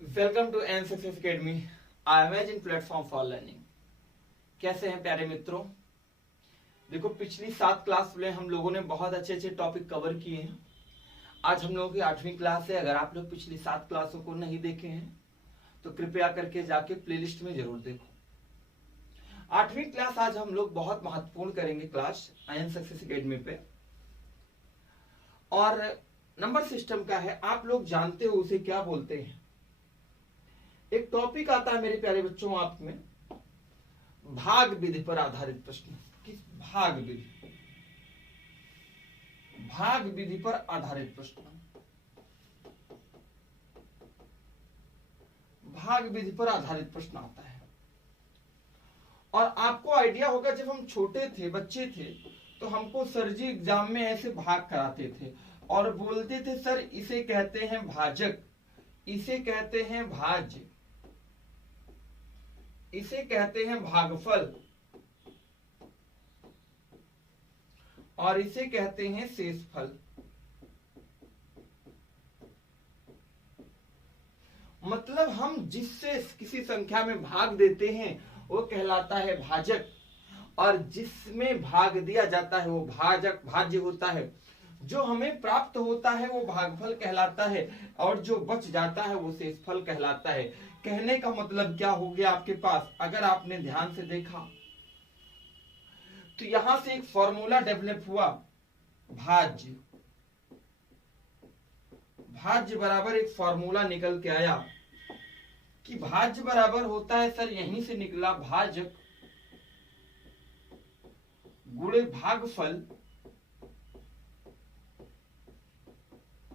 Welcome to an Success Academy, amazing platform for learning. कैसे हैं प्यारे मित्रों? देखो, पिछली 7 क्लास में हम लोगों ने बहुत अच्छे अच्छे टॉपिक कवर किए हैं। आज हम लोगों की 8वीं क्लास है। अगर आप लोग पिछली 7 क्लासों को नहीं देखे हैं तो कृपया करके जाके प्लेलिस्ट में जरूर देखो। 8वीं क्लास आज हम लोग बहुत महत्वपूर्ण करेंगे क्लास एन सक्सेस अकेडमी पे, और नंबर सिस्टम का है। आप लोग जानते हो उसे क्या बोलते हैं? एक टॉपिक आता है मेरे प्यारे बच्चों आप में, भाग विधि पर आधारित प्रश्न। किस भाग विधि? भाग विधि पर आधारित प्रश्न। भाग विधि पर आधारित प्रश्न आता है। और आपको आइडिया होगा, जब हम छोटे थे, बच्चे थे, तो हमको सर जी एग्जाम में ऐसे भाग कराते थे और बोलते थे, सर इसे कहते हैं भाजक, इसे कहते हैं भाज्य, इसे कहते हैं भागफल, और इसे कहते हैं शेषफल। मतलब हम जिससे किसी संख्या में भाग देते हैं वो कहलाता है भाजक, और जिसमें भाग दिया जाता है वो भाजक भाज्य होता है। जो हमें प्राप्त होता है वो भागफल कहलाता है, और जो बच जाता है वो शेषफल कहलाता है। कहने का मतलब क्या हो गया आपके पास? अगर आपने ध्यान से देखा तो यहां से एक फॉर्मूला डेवलप हुआ, भाज्य। भाज्य बराबर एक फॉर्मूला निकल के आया कि भाज्य बराबर होता है, सर यहीं से निकला, भाजक गुणे भागफल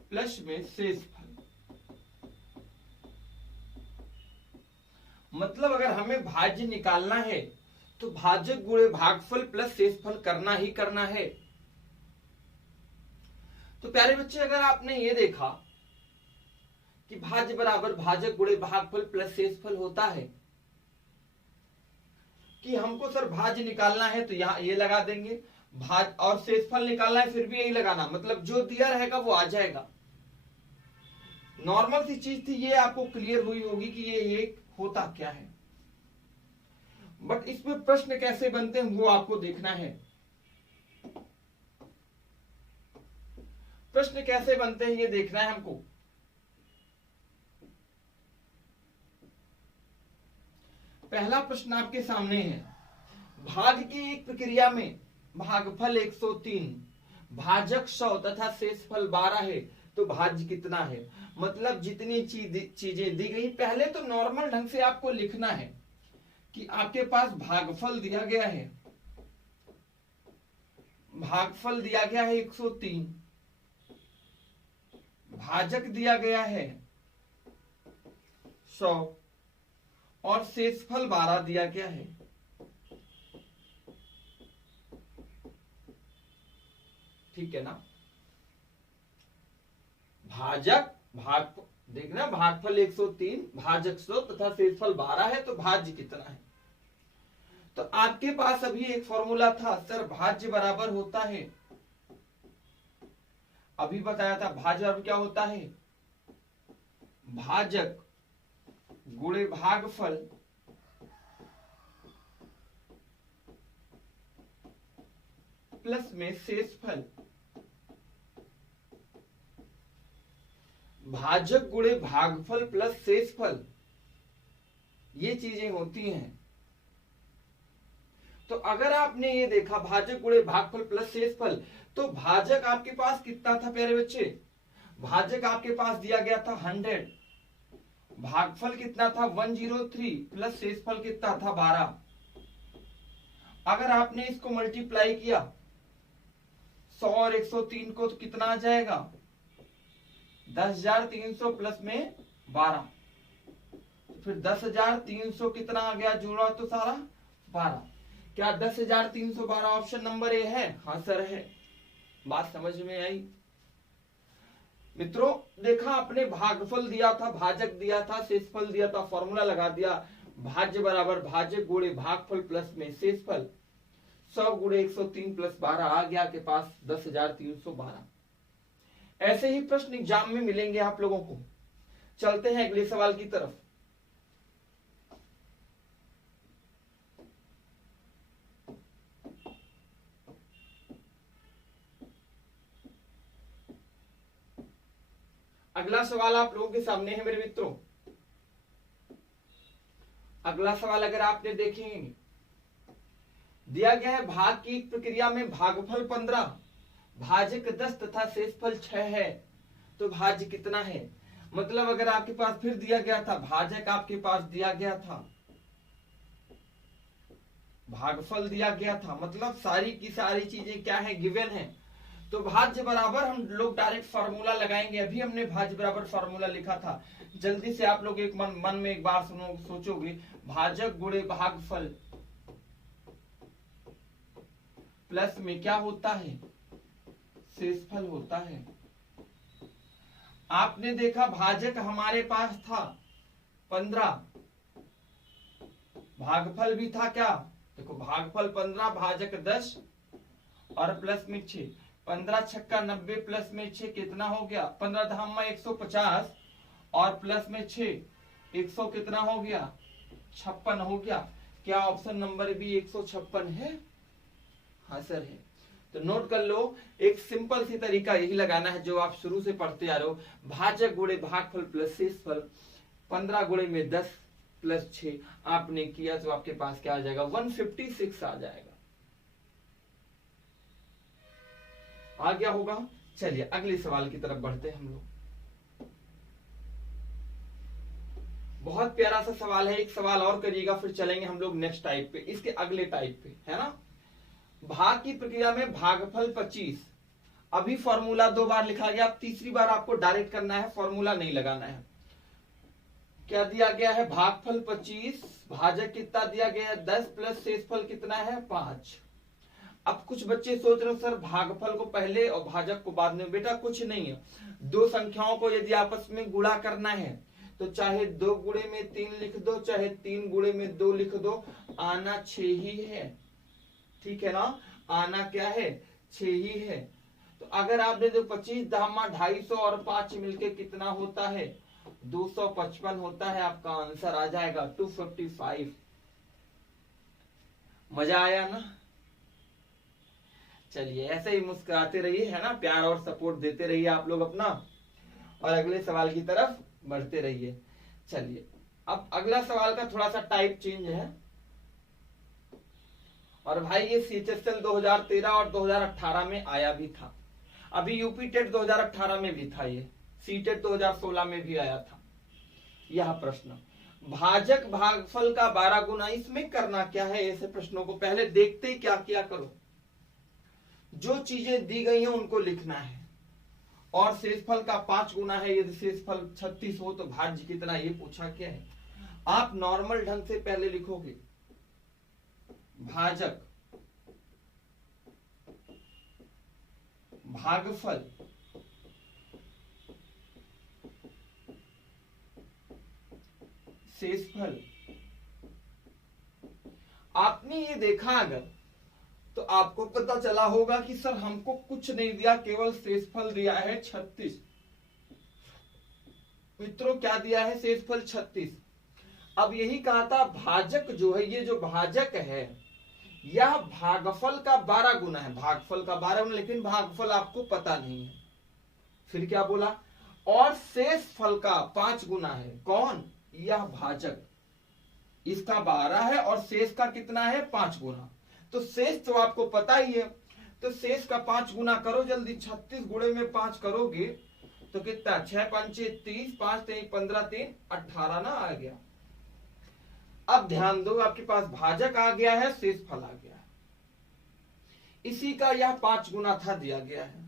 प्लस में शेषफल। मतलब अगर हमें भाज्य निकालना है तो भाजक गुणे भागफल प्लस शेषफल करना ही करना है। तो प्यारे बच्चे, अगर आपने ये देखा कि भाज्य बराबर भाजक गुणे भागफल प्लस शेषफल होता है, कि हमको सर भाज्य निकालना है तो यहां ये लगा देंगे, भाज और शेषफल निकालना है फिर भी यही लगाना, मतलब जो दिया रहेगा वो आ जाएगा। नॉर्मल सी चीज थी, ये आपको क्लियर हुई होगी कि ये होता क्या है। बट इसमें प्रश्न कैसे बनते हैं वो आपको देखना है। प्रश्न कैसे बनते हैं ये देखना है हमको। पहला प्रश्न आपके सामने है, भाग की एक प्रक्रिया में भागफल 103, भाजक 100 तथा शेषफल 12 है, तो भाज्य कितना है? मतलब जितनी चीजें दी गई, पहले तो नॉर्मल ढंग से आपको लिखना है कि आपके पास भागफल दिया गया है, भागफल दिया गया है 103, भाजक दिया गया है 100 और शेषफल 12 दिया गया है। ठीक है ना? भाजक भाग देखना, भागफल 103, भाजक 100 तथा शेषफल 12 है, तो भाज्य कितना है? तो आपके पास अभी एक फॉर्मूला था, सर भाज्य बराबर होता है, अभी बताया था, भाज्य बराबर क्या होता है? भाजक गुणे भागफल प्लस में शेषफल। भाजक गुणे भागफल प्लस शेषफल, ये चीजें होती हैं। तो अगर आपने ये देखा भाजक गुणे भागफल प्लस शेषफल, तो भाजक आपके पास कितना था प्यारे बच्चे? भाजक आपके पास दिया गया था 100, भागफल कितना था 103, प्लस शेषफल कितना था 12। अगर आपने इसको मल्टीप्लाई किया 100 और 103 को, तो कितना आ जाएगा? 10,300 प्लस में 12, फिर 10,300 कितना आ गया? जोड़ा तो सारा 12। क्या 10,312 ऑप्शन नंबर ए है? हाँ सर है। बात समझ में आई? मित्रों देखा आपने, भागफल दिया था, भाजक दिया था, शेषफल दिया था, फॉर्मूला लगा दिया, भाज्य बराबर भाजक गुणे भागफल प्लस में शेषफल, 100 गुणे 103 प्लस 12 आ गया के पास 10,312। ऐसे ही प्रश्न एग्जाम में मिलेंगे आप लोगों को। चलते हैं अगले सवाल की तरफ। अगला सवाल आप लोगों के सामने है मेरे मित्रों। अगला सवाल अगर आपने देखेंगे, दिया गया है भाग की प्रक्रिया में भागफल 15, भाजक 10 तथा शेषफल 6 है, तो भाज्य कितना है। मतलब अगर आपके पास फिर दिया गया था भाजक, आपके पास दिया गया था, भागफल दिया गया था, मतलब सारी की सारी चीजें क्या है, गिवन है, तो भाज्य बराबर हम लोग डायरेक्ट फार्मूला लगाएंगे। अभी हमने भाज्य बराबर फार्मूला लिखा था, जल्दी से आप लोग एक मन में एक बार सुनो, सोचोगे, भाजक गुणे भागफल प्लस में क्या होता है, शेषफल होता है। आपने देखा भाजक हमारे पास था 15, भागफल भी था क्या, देखो भागफल 15, भाजक 10 और प्लस में 6, 15 छक्का 90 प्लस में 6 कितना हो गया, 15 धाम 150 और प्लस में 6 100 कितना हो गया, 56 हो गया। क्या ऑप्शन नंबर बी 156 है? हाँ सर है। तो नोट कर लो, एक सिंपल सी तरीका यही लगाना है जो आप शुरू से पढ़ते आ रहे हो, भाजक गुणे भागफल प्लस शेषफल, 15 गुणे में 10 प्लस 6 आपने किया तो आपके पास क्या आ जाएगा, 156 आ जाएगा। आ गया होगा। चलिए अगले सवाल की तरफ बढ़ते हैं हम लोग। बहुत प्यारा सा सवाल है, एक सवाल और करिएगा फिर चलेंगे हम लोग नेक्स्ट टाइप पे, इसके अगले टाइप पे, है ना। भाग की प्रक्रिया में भागफल 25, अभी फॉर्मूला 2 बार लिखा गया, अब तीसरी बार आपको डायरेक्ट करना है, फॉर्मूला नहीं लगाना है। क्या दिया गया है, भागफल 25, भाजक कितना दिया गया है 10 प्लस शेषफल कितना है 5। अब कुछ बच्चे सोच रहे हो सर भागफल को पहले और भाजक को बाद में, बेटा कुछ नहीं है, दो संख्याओं को यदि आपस में गुणा करना है तो चाहे 2 गुणे में 3 लिख दो, चाहे 3 गुणे में 2 लिख दो, आना 6 ही है, ठीक है ना, आना क्या है 6 ही है। तो अगर आपने जो 25 धामा 250 और 5 मिलके कितना होता है 255 होता है, आपका आंसर आ जाएगा 255। मजा आया ना। चलिए ऐसे ही मुस्कुराते रहिए, है ना, प्यार और सपोर्ट देते रहिए आप लोग अपना, और अगले सवाल की तरफ बढ़ते रहिए। चलिए अब अगला सवाल का थोड़ा सा टाइप चेंज है, और भाई ये CHSL 2013 और 2018 में आया भी था, अभी यूपी टेट 2018 में भी था, ये सीटेट 2016 में भी आया था। यह प्रश्न भाजक भागफल का 12 गुना, इसमें करना क्या है, ऐसे प्रश्नों को पहले देखते ही क्या किया करो, जो चीजें दी गई हैं उनको लिखना है, और शेषफल का 5 गुना है, यदि शेषफल 36 हो तो भाज्य कितना, ये पूछा क्या है। आप नॉर्मल ढंग से पहले लिखोगे भाजक भागफल शेषफल। आपने ये देखा अगर तो आपको पता चला होगा कि सर हमको कुछ नहीं दिया, केवल शेषफल दिया है 36। मित्रों क्या दिया है, शेषफल 36। अब यही कहा था भाजक जो है, ये जो भाजक है यह भागफल का 12 गुना है, भागफल का 12 गुना, लेकिन भागफल आपको पता नहीं है। फिर क्या बोला, और शेषफल का 5 गुना है, कौन, यह भाजक, इसका 12 है और शेष का कितना है 5 गुना, तो शेष तो आपको पता ही है, तो शेष का 5 गुना करो जल्दी, 36 गुणे में 5 करोगे तो कितना, 6 पंचे 30, 5 3 15 3 18 ना आ गया। अब ध्यान दो, आपके पास भाजक आ गया है, शेषफल आ गया है, इसी का यह 5 गुना था दिया गया है,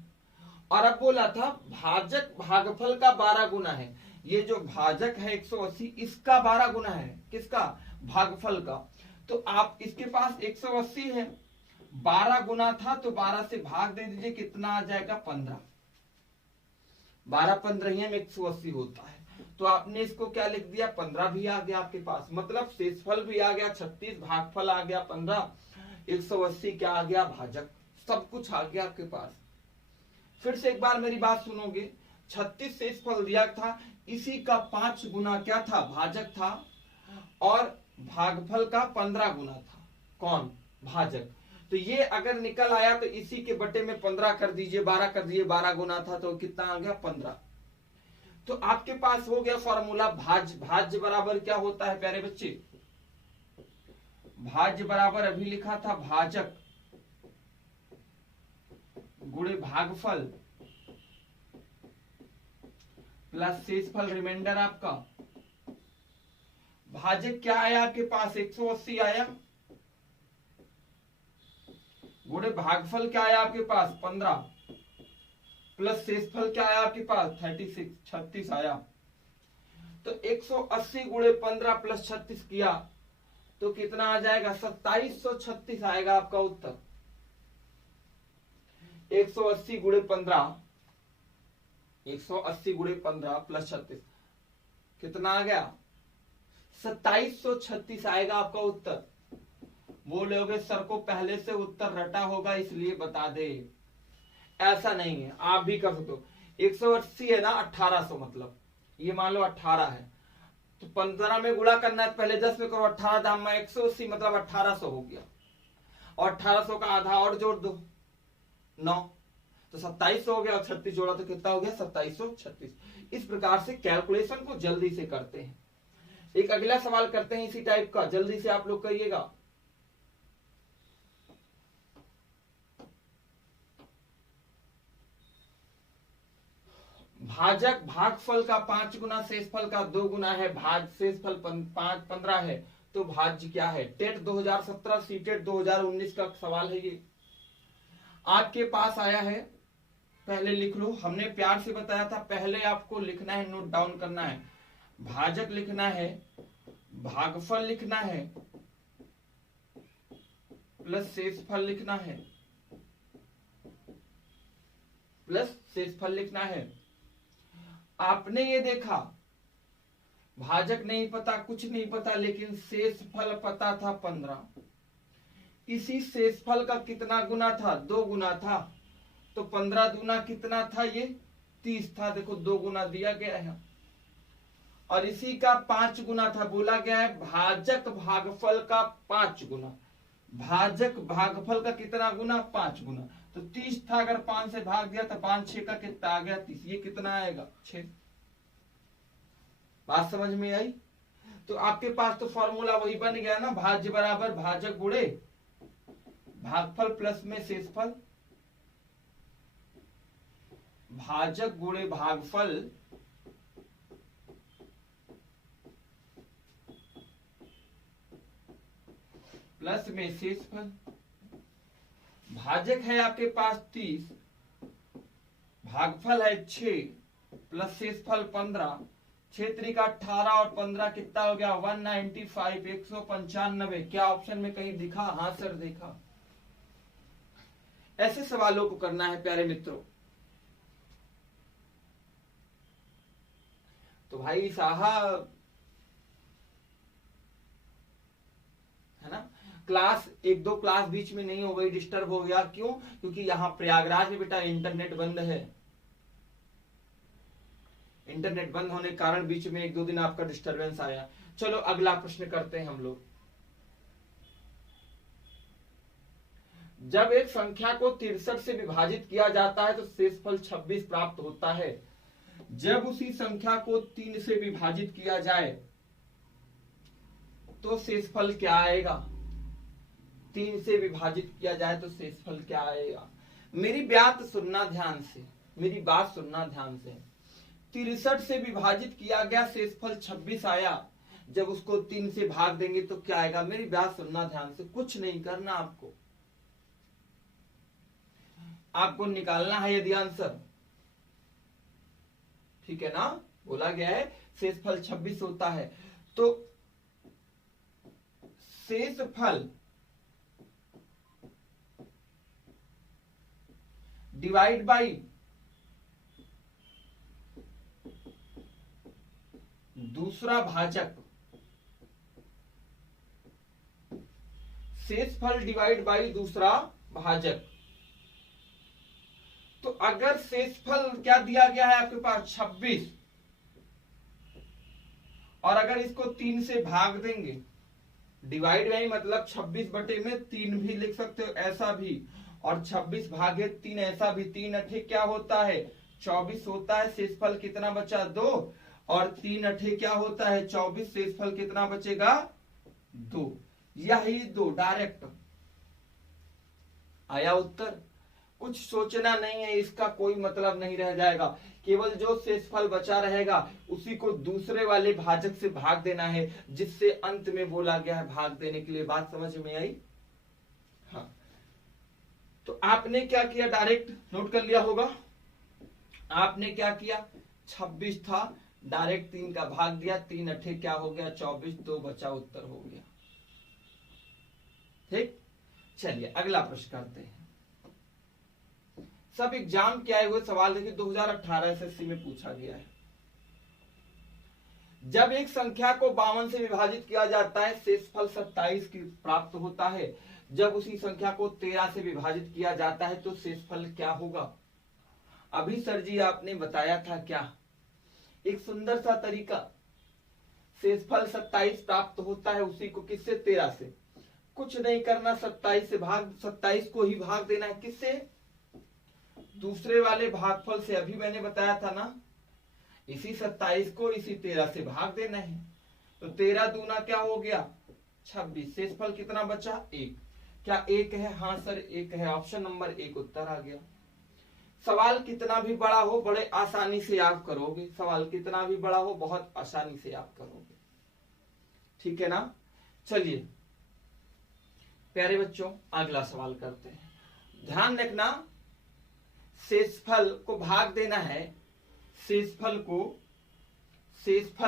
और अब बोला था भाजक भागफल का 12 गुना है, ये जो भाजक है 180 इसका 12 गुना है, किसका, भागफल का, तो आप इसके पास 180 है, 12 गुना था तो 12 से भाग दे दीजिए, कितना आ जाएगा 15, 12 15 में 180 होता है, तो आपने इसको क्या लिख दिया 15 भी आ गया आपके पास, मतलब शेषफल भी आ गया 36, भागफल आ गया 15, 180 क्या आ गया भाजक, सब कुछ आ गया आपके पास। फिर से एक बार मेरी बात सुनोगे 36 शेषफल दिया था, इसी का 5 गुना क्या था, भाजक था, और भागफल का 15 गुना था कौन, भाजक। तो ये अगर निकल आया तो इसी के बटे में 15 कर दीजिए, 12 कर दीजिए, 12 गुना था तो कितना आ गया, 15। तो आपके पास हो गया फॉर्मूला भाज्य। भाज्य बराबर क्या होता है प्यारे बच्चे, भाज्य बराबर अभी लिखा था भाजक गुणे भागफल प्लस शेषफल रिमाइंडर आपका। भाजक क्या आया आपके पास, 180 आया, गुणे भागफल क्या आया आपके पास 15, प्लस शेषफल क्या आया आपके पास 36 आया। तो 180 गुणे 15 प्लस 36 किया तो कितना आ जाएगा, 2736 आएगा आपका उत्तर। 180 गुणे 15, 180 गुणे 15 प्लस 36 कितना आ गया, 2736 आएगा आपका उत्तर। बोलोगे सर को पहले से उत्तर रटा होगा इसलिए बता दे, ऐसा नहीं है, आप भी कर सकते हो। 180 है ना 1800, मतलब ये मान लो 18 है तो 15 में गुणा करना है, पहले 10 में करो, 18 दाम में 180 मतलब 1800 हो गया, और 1800 का आधा और जोड़ दो 9 तो 2700 हो गया, और 36 जोड़ा तो कितना हो गया 2736। इस प्रकार से कैलकुलेशन को जल्दी से करते हैं। एक अगला सवाल करते हैं इसी टाइप का, जल्दी से आप लोग करिएगा। भाजक भागफल का 5 गुना, शेषफल का 2 गुना है, भाज शेषफल 15 है, तो भाज्य क्या है। टेट 2017 सीटेट 2019 का सवाल है ये, आपके पास आया है, पहले लिख लो। हमने प्यार से बताया था, पहले आपको लिखना है, नोट डाउन करना है, भाजक लिखना है, भागफल लिखना है, प्लस शेषफल लिखना है, प्लस शेषफल लिखना है। आपने ये देखा भाजक नहीं पता, कुछ नहीं पता, लेकिन शेषफल पता था 15। इसी शेषफल का कितना गुना था, 2 गुना था, तो 15 दूना कितना था, ये 30 था, देखो 2 गुना दिया गया है। और इसी का 5 गुना था, बोला गया है भाजक भागफल का 5 गुना, भाजक भागफल का कितना गुना, 5 गुना। तो 30 था, अगर 5 से भाग दिया तो 5 6 का कितना आ गया 30, ये कितना आएगा 6। बात समझ में आई। तो आपके पास तो फॉर्मूला वही बन गया ना, भाज्य बराबर भाजक गुणे भागफल प्लस में शेषफल, भाजक गुणे भागफल प्लस में शेषफल। भाजक है आपके पास 30, भागफल है 6 प्लस शेषफल 15, 6 त्रिक 18 और 15 कितना हो गया 195, 195। क्या ऑप्शन में कहीं दिखा, हाँ सर देखा। ऐसे सवालों को करना है प्यारे मित्रों। तो भाई साहब है ना, क्लास 1-2 क्लास बीच में नहीं हो गई, डिस्टर्ब हो गया, क्यों, क्योंकि यहाँ प्रयागराज में बेटा इंटरनेट बंद है। इंटरनेट बंद होने के कारण बीच में 1-2 दिन आपका डिस्टरबेंस आया। चलो अगला प्रश्न करते हैं हम लोग। जब एक संख्या को 63 से विभाजित किया जाता है तो शेषफल 26 प्राप्त होता है। जब उसी संख्या को 3 से विभाजित किया जाए तो शेषफल क्या आएगा, 3 से विभाजित किया जाए तो शेषफल क्या आएगा। मेरी बात सुनना ध्यान से, मेरी बात सुनना ध्यान से। 63 से विभाजित किया गया, शेषफल 26 आया, जब उसको 3 से भाग देंगे तो क्या आएगा। मेरी बात सुनना ध्यान से, कुछ नहीं करना आपको, आपको निकालना है यदि आंसर, ठीक है ना। बोला गया है शेषफल 26 होता है, तो शेषफल डिवाइड बाई दूसरा भाजक, शेषफल डिवाइड बाई दूसरा भाजक। तो अगर शेषफल क्या दिया गया है आपके पास 26, और अगर इसको 3 से भाग देंगे, डिवाइड नहीं मतलब 26 बटे में 3 भी लिख सकते हो, ऐसा भी, और 26 भागे 3 ऐसा भी। 3 अठे क्या होता है 24 होता है। शेषफल कितना बचा 2, और 3 अठे क्या होता है 24। शेषफल कितना बचेगा 2। यही 2 डायरेक्ट आया उत्तर। कुछ सोचना नहीं है, इसका कोई मतलब नहीं रह जाएगा। केवल जो शेषफल बचा रहेगा उसी को दूसरे वाले भाजक से भाग देना है, जिससे अंत में बोला गया है भाग देने के लिए। बात समझ में आई? हाँ, तो आपने क्या किया, डायरेक्ट नोट कर लिया होगा। आपने क्या किया, 26 था, डायरेक्ट 3 का भाग दिया, 3 अठे क्या हो गया 24, 2 बचा, उत्तर हो गया। ठीक, चलिए अगला प्रश्न करते हैं। सब एग्जाम के आए हुए सवाल देखिए, 2018 एसएससी में पूछा गया है। जब एक संख्या को 52 से विभाजित किया जाता है, शेषफल 27 की प्राप्त होता है। जब उसी संख्या को 13 से विभाजित किया जाता है तो शेषफल क्या होगा? अभी सर जी आपने बताया था क्या, एक सुंदर सा तरीका। शेषफल 27 प्राप्त होता है, उसी को किससे 13 से, कुछ नहीं करना, 27 से भाग, 27 को ही भाग देना है, किससे, दूसरे वाले भागफल से। अभी मैंने बताया था ना, इसी 27 को इसी 13 से भाग देना है। तो 13 दूना क्या हो गया 26। शेषफल कितना बचा 1। क्या 1 है? हाँ सर 1 है, ऑप्शन नंबर 1 उत्तर आ गया। सवाल कितना भी बड़ा हो बड़े आसानी से आप करोगे, सवाल कितना भी बड़ा हो बहुत आसानी से आप करोगे, ठीक है ना। चलिए प्यारे बच्चों अगला सवाल करते हैं। ध्यान रखना, शेषफल को भाग देना है, शेषफल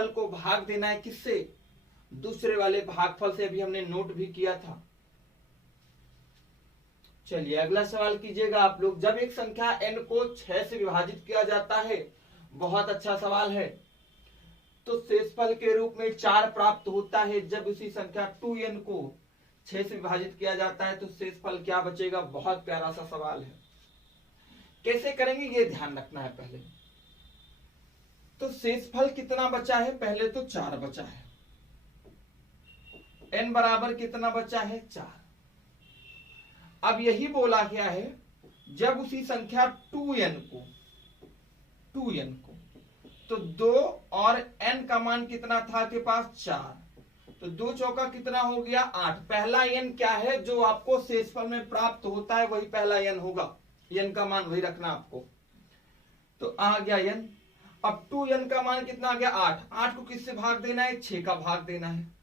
को भाग देना है किससे, दूसरे वाले भागफल से। अभी हमने नोट भी किया था। चलिए अगला सवाल कीजिएगा आप लोग। जब एक संख्या n को 6 से विभाजित किया जाता है, बहुत अच्छा सवाल है, तो शेषफल के रूप में 4 प्राप्त होता है। जब उसी संख्या 2n को 6 से विभाजित किया जाता है तो शेषफल क्या बचेगा? बहुत प्यारा सा सवाल है। कैसे करेंगे ये ध्यान रखना है पहले। तो शेषफल कितना बचा है, पहले तो 4 बचा है, n बराबर कितना बचा है 4। अब यही बोला गया है, जब उसी संख्या 2n को तो 2 और n का मान कितना था आपके पास 4, तो 2 चौका कितना हो गया 8। पहला n क्या है जो आपको शेषफल में प्राप्त होता है, वही पहला n होगा, n का मान वही रखना आपको। तो आ गया n। अब 2n का मान कितना आ गया 8। 8 को किससे भाग देना है, 6 का भाग देना है।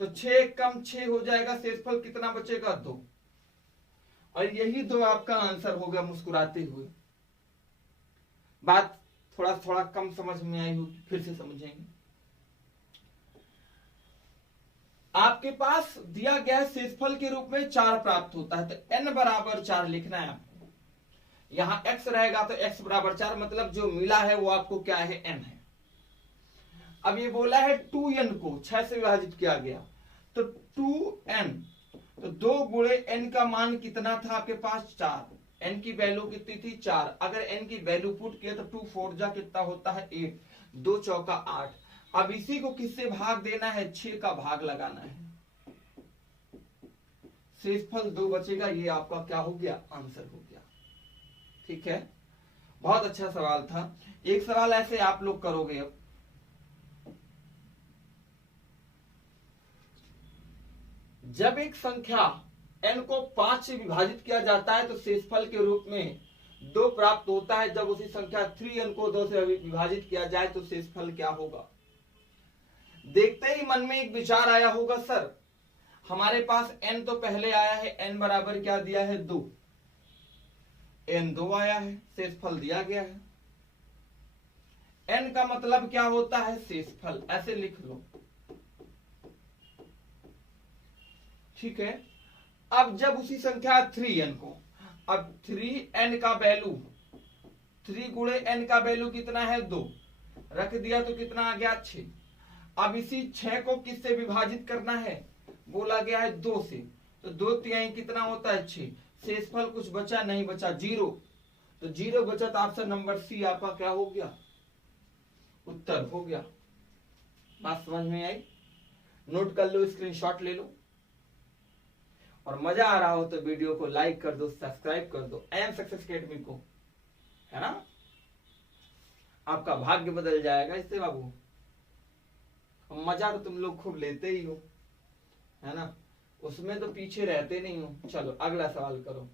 तो 6 कम 6 हो जाएगा, शेषफल कितना बचेगा 2। और यही 2 आपका आंसर होगा। मुस्कुराते हुए, बात थोड़ा थोड़ा कम समझ में आई होगी, फिर से समझेंगे। आपके पास दिया गया शेषफल के रूप में 4 प्राप्त होता है, तो n बराबर 4 लिखना है आपको। यहां x रहेगा तो x बराबर 4, मतलब जो मिला है वो आपको क्या है n है। अब ये बोला है 2n को 6 से विभाजित किया गया, तो 2n, तो 2 गुणे n का मान कितना था आपके पास 4। n की वैल्यू कितनी थी 4। अगर n की वैल्यू पुट किया तो 2 4 जा कितना होता है 8, 2 चौका 8। अब इसी को किससे भाग देना है, 6 का भाग लगाना है। शेषफल 2 बचेगा, ये आपका क्या हो गया आंसर हो गया। ठीक है, बहुत अच्छा सवाल था। एक सवाल ऐसे आप लोग करोगे। अब जब एक संख्या n को 5 से विभाजित किया जाता है तो शेषफल के रूप में 2 प्राप्त होता है। जब उसी संख्या 3n को 2 से विभाजित किया जाए तो शेषफल क्या होगा? देखते ही मन में एक विचार आया होगा, सर हमारे पास n तो पहले आया है, n बराबर क्या दिया है 2, n 2 आया है, शेषफल दिया गया है। n का मतलब क्या होता है शेषफल, ऐसे लिख लो। ठीक है, अब जब उसी संख्या 3n को, अब 3n का वैल्यू, 3 गुणे n का वैल्यू कितना है 2, रख दिया तो कितना आ गया 6। अब इसी 6 को किससे विभाजित करना है, बोला गया है 2 से, तो 2 तिहाई कितना होता है 6। शेषफल कुछ बचा नहीं, बचा 0। तो 0 बचा तो ऑप्शन नंबर सी आपका क्या हो गया, उत्तर हो गया। बात समझ में आई? नोट कर लो, स्क्रीनशॉट ले लो, और मजा आ रहा हो तो वीडियो को लाइक कर दो, सब्सक्राइब कर दो एम सक्सेस अकेडमी को, है ना। आपका भाग्य बदल जाएगा इससे बाबू। मजा तो तुम लोग खूब लेते ही हो, है ना, उसमें तो पीछे रहते नहीं हो। चलो अगला सवाल करो।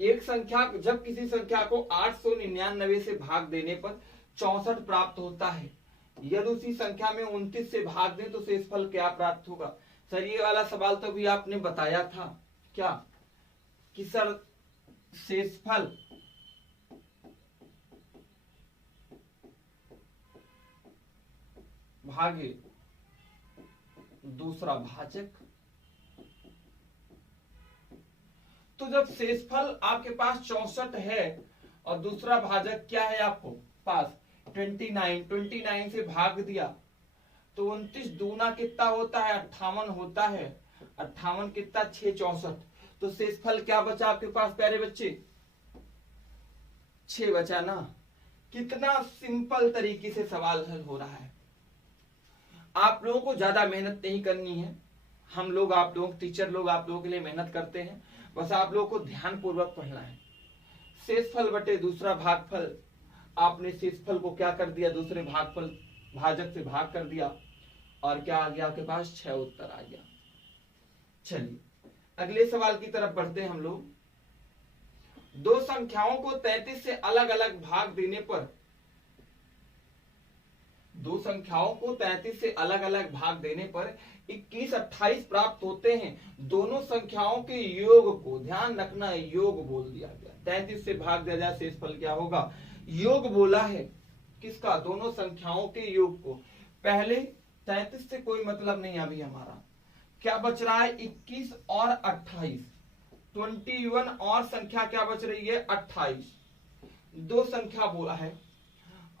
एक संख्या, जब किसी संख्या को 899 से भाग देने पर 64 प्राप्त होता है, यदि उसी संख्या में 29 से भाग दें तो शेषफल क्या प्राप्त होगा। सर ये वाला सवाल तो भी आपने बताया था क्या, कि सर शेषफल भागे दूसरा भाजक। तो जब शेषफल आपके पास 64 है और दूसरा भाजक क्या है आपको पास 29 से भाग दिया तो 29 दूना कितना होता है 58 होता है, 58 कितना 6 64, तो शेषफल क्या बचा आपके पास प्यारे बच्चे 6 बचा ना। कितना सिंपल तरीके से सवाल हल हो रहा है। आप लोगों को ज्यादा मेहनत नहीं करनी है, हम लोग आप लोग टीचर लोग आप लोगों के लिए मेहनत करते हैं, बस आप लोगों को ध्यान पूर्वक पढ़ना है। शेषफल बटे दूसरा भागफल, आपने शेषफल को क्या कर दिया दूसरे भागफल भाजक से भाग कर दिया और क्या आ गया आपके पास 6 उत्तर आ गया। चलिए अगले सवाल की तरफ बढ़ते हैं हम लोग। दो संख्याओं को 33 से अलग अलग भाग देने पर, दो संख्याओं को 33 से अलग अलग भाग देने पर 21 28 प्राप्त होते हैं। दोनों संख्याओं के योग को, ध्यान रखना योग बोल दिया गया, 33 से भाग दिया जाए शेषफल क्या होगा, योग बोला है किसका, दोनों संख्याओं के योग को। पहले 33 से कोई मतलब नहीं, अभी हमारा क्या बच रहा है 21 और 28, 21 और संख्या क्या बच रही है 28, दो संख्या बोला है।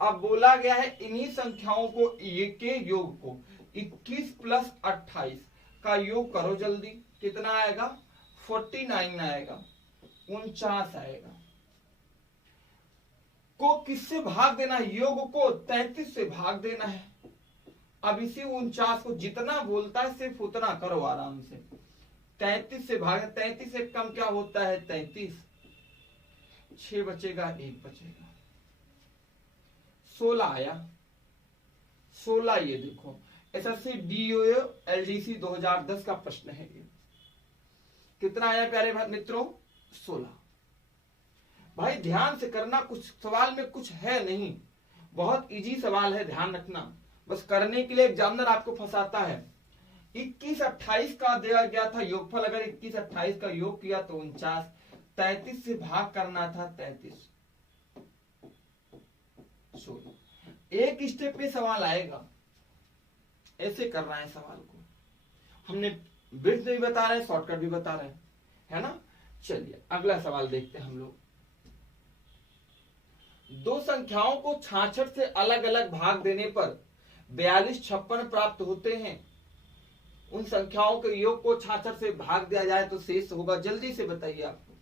अब बोला गया है इन्हीं संख्याओं को के योग को 21 प्लस 28 का योग करो जल्दी, कितना आएगा 49 आएगा, 49 आएगा। को किससे भाग देना है, योग को 33 से भाग देना है। अब इसी 49 को जितना बोलता है सिर्फ उतना करो आराम से। 33 से भाग, 33 से कम क्या होता है 33, 6 बचेगा 1 बचेगा, 16 आया। 16 ये देखो एसएससी डीओ एलडीसी 2010 का प्रश्न है ये। कितना आया प्यारे मित्रों 16। भाई ध्यान से करना, कुछ सवाल में कुछ है नहीं, बहुत इजी सवाल है, ध्यान रखना। बस करने के लिए एग्जामिनर आपको फंसाता है। 21 28 का दिया गया था योगफल, अगर 21 28 का योग किया तो 49, 33 से भाग करना था 33, 16। एक स्टेप पे सवाल आएगा, ऐसे करना है सवाल को। हमने ब्रिज भी बता रहे हैं, शॉर्टकट भी बता रहे हैं, है ना। चलिए अगला सवाल देखते हैं हम लोग। दो संख्याओं को 66 से अलग अलग भाग देने पर 42 56 प्राप्त होते हैं। उन संख्याओं के योग को 66 से भाग दिया जाए तो शेष होगा। जल्दी से बताइए, आपको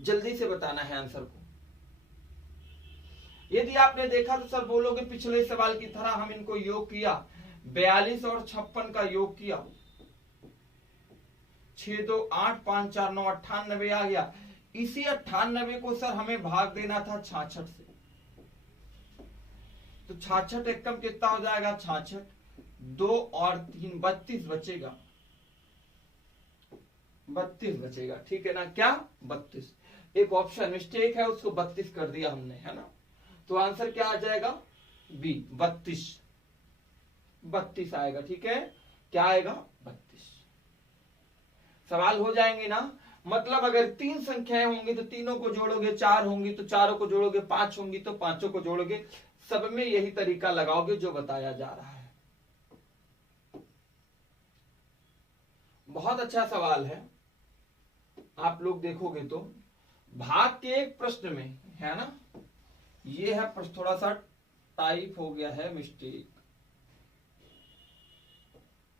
जल्दी से बताना है आंसर को। यदि आपने देखा तो सर बोलोगे पिछले सवाल की तरह हम इनको योग किया, 42 और 56 का योग किया, 6 2 8 5 4 9 98 आ गया। इसी 98 को सर हमें भाग देना था 66 से, तो 66 एक कम कितना हो जाएगा 66, 2 और 3 32 बचेगा, 32 बचेगा, ठीक है ना। क्या 32, एक ऑप्शन मिस्टेक है उसको 32 कर दिया हमने, है ना। तो आंसर क्या आ जाएगा बी 32, 32 आएगा, ठीक है। क्या आएगा 32। सवाल हो जाएंगे ना। मतलब अगर 3 संख्याएं होंगी तो तीनों को जोड़ोगे, 4 होंगी तो चारों को जोड़ोगे, 5 होंगी तो पांचों को जोड़ोगे, सब में यही तरीका लगाओगे जो बताया जा रहा है। बहुत अच्छा सवाल है, आप लोग देखोगे तो भाग के एक प्रश्न में, है ना। ये है प्रश्न, थोड़ा सा टाइप हो गया है, मिस्टेक।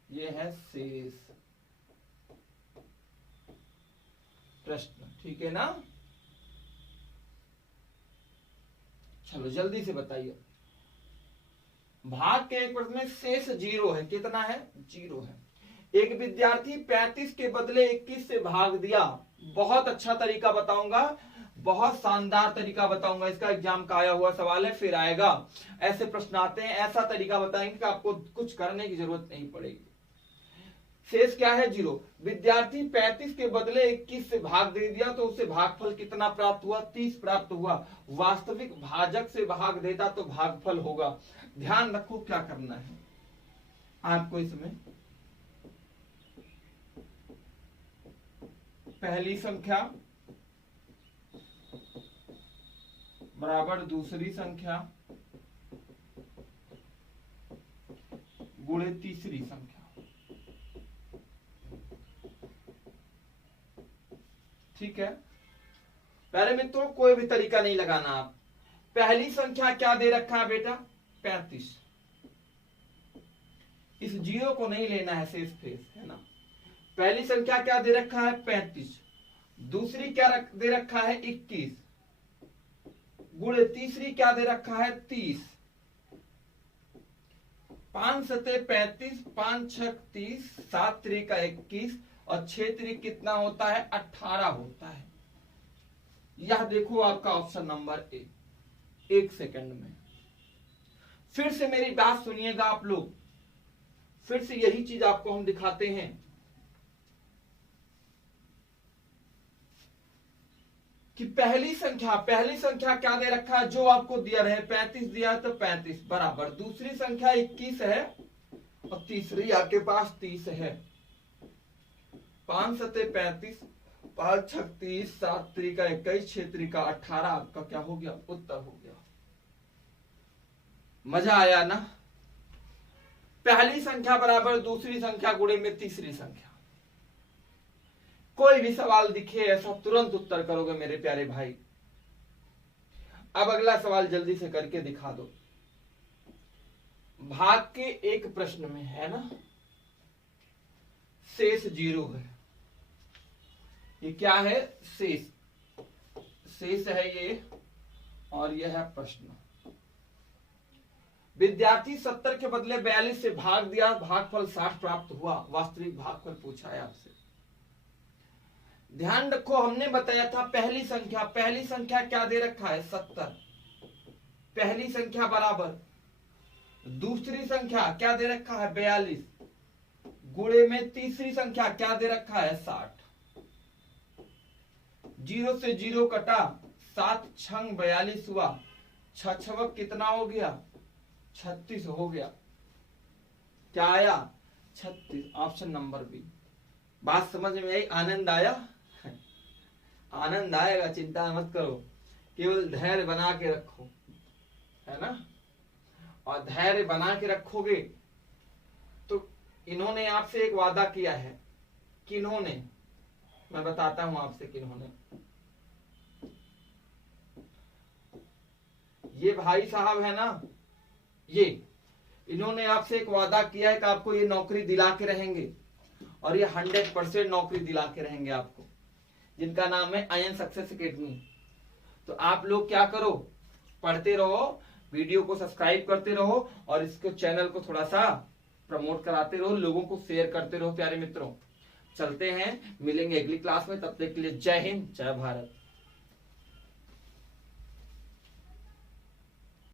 ये है शेष, प्रश्न, ठीक है ना। चलो जल्दी से बताइए। भाग के एक प्रश्न में शेष 0 है, कितना है? 0 है। एक विद्यार्थी 35 के बदले 21 से भाग दिया। बहुत अच्छा तरीका बताऊंगा, बहुत शानदार तरीका बताऊंगा, इसका एग्जाम का आया हुआ सवाल है, फिर आएगा। ऐसे प्रश्न आते हैं, ऐसा तरीका बताएंगे कि आपको कुछ करने की जरूरत नहीं पड़ेगी। शेष क्या है? 0। विद्यार्थी 35 के बदले 21 से भाग दे दिया तो उसे भागफल कितना प्राप्त हुआ? 30 प्राप्त हुआ। वास्तविक भाजक से भाग देता तो भागफल होगा। ध्यान रखो क्या करना है आपको इसमें। पहली संख्या बराबर दूसरी संख्या गुणे तीसरी संख्या। ठीक है, पहले मित्रों कोई भी तरीका नहीं लगाना। आप पहली संख्या क्या दे रखा है बेटा? 35। इस 0 को नहीं लेना है, शेष फेस है ना। पहली संख्या क्या दे रखा है? 35। दूसरी क्या दे रखा है? 21 गुणे तीसरी क्या दे रखा है? 30। 5 सते 35, 5 छक 30, 7 त्रिका 21 और 6 त्रिक कितना होता है? 18 होता है। यह देखो आपका ऑप्शन नंबर ए। 1 सेकंड में फिर से मेरी बात सुनिएगा आप लोग, फिर से यही चीज आपको हम दिखाते हैं। कि पहली संख्या क्या दे रखा है? जो आपको दिया रहे 35 दिया है तो 35 बराबर दूसरी संख्या 21 है और तीसरी आपके पास 30 है। 5 सते 35, 5 छक 30, 7 त्रिका 21, 6 त्रिका 18 आपका क्या हो गया? उत्तर हो गया। मजा आया ना। पहली संख्या बराबर दूसरी संख्या गुणे में तीसरी संख्या। कोई भी सवाल दिखे ऐसा तुरंत उत्तर करोगे मेरे प्यारे भाई। अब अगला सवाल जल्दी से करके दिखा दो। भाग के एक प्रश्न में है ना, शेष 0 है। ये क्या है? शेष है ये, और यह है प्रश्न। विद्यार्थी 70 के बदले 42 से भाग दिया, भागफल 60 प्राप्त हुआ। वास्तविक भागफल पूछा है आपसे। ध्यान रखो, हमने बताया था पहली संख्या क्या दे रखा है? 70। पहली संख्या बराबर दूसरी संख्या क्या दे रखा है? 42 गुणे में तीसरी संख्या क्या दे रखा है? 60। 0 से 0 कटा, 7 छंग 42 हुआ। 6 छवक कितना हो गया? 36 हो गया। क्या आया? 36। Option number B. बात समझ में आई? आनंद आया? आनंद आएगा, चिंता मत करो, केवल धैर्य बना के रखो, है ना। और धैर्य बना के रखोगे तो इन्होंने आपसे एक वादा किया है। किन्होंने? मैं बताता हूं आपसे किन्होंने। ये भाई साहब है ना, ये इन्होंने आपसे एक वादा किया है कि आपको ये नौकरी दिला के रहेंगे, और ये 100% नौकरी दिला के रहेंगे आपको, जिनका नाम है आयन सक्सेस एकेडमी। तो आप लोग क्या करो, पढ़ते रहो, वीडियो को सब्सक्राइब करते रहो, और इसको चैनल को थोड़ा सा प्रमोट कराते रहो, लोगों को शेयर करते रहो। प्यारे मित्रों, चलते हैं, मिलेंगे अगली क्लास में। तब तक के लिए जय हिंद, जय भारत।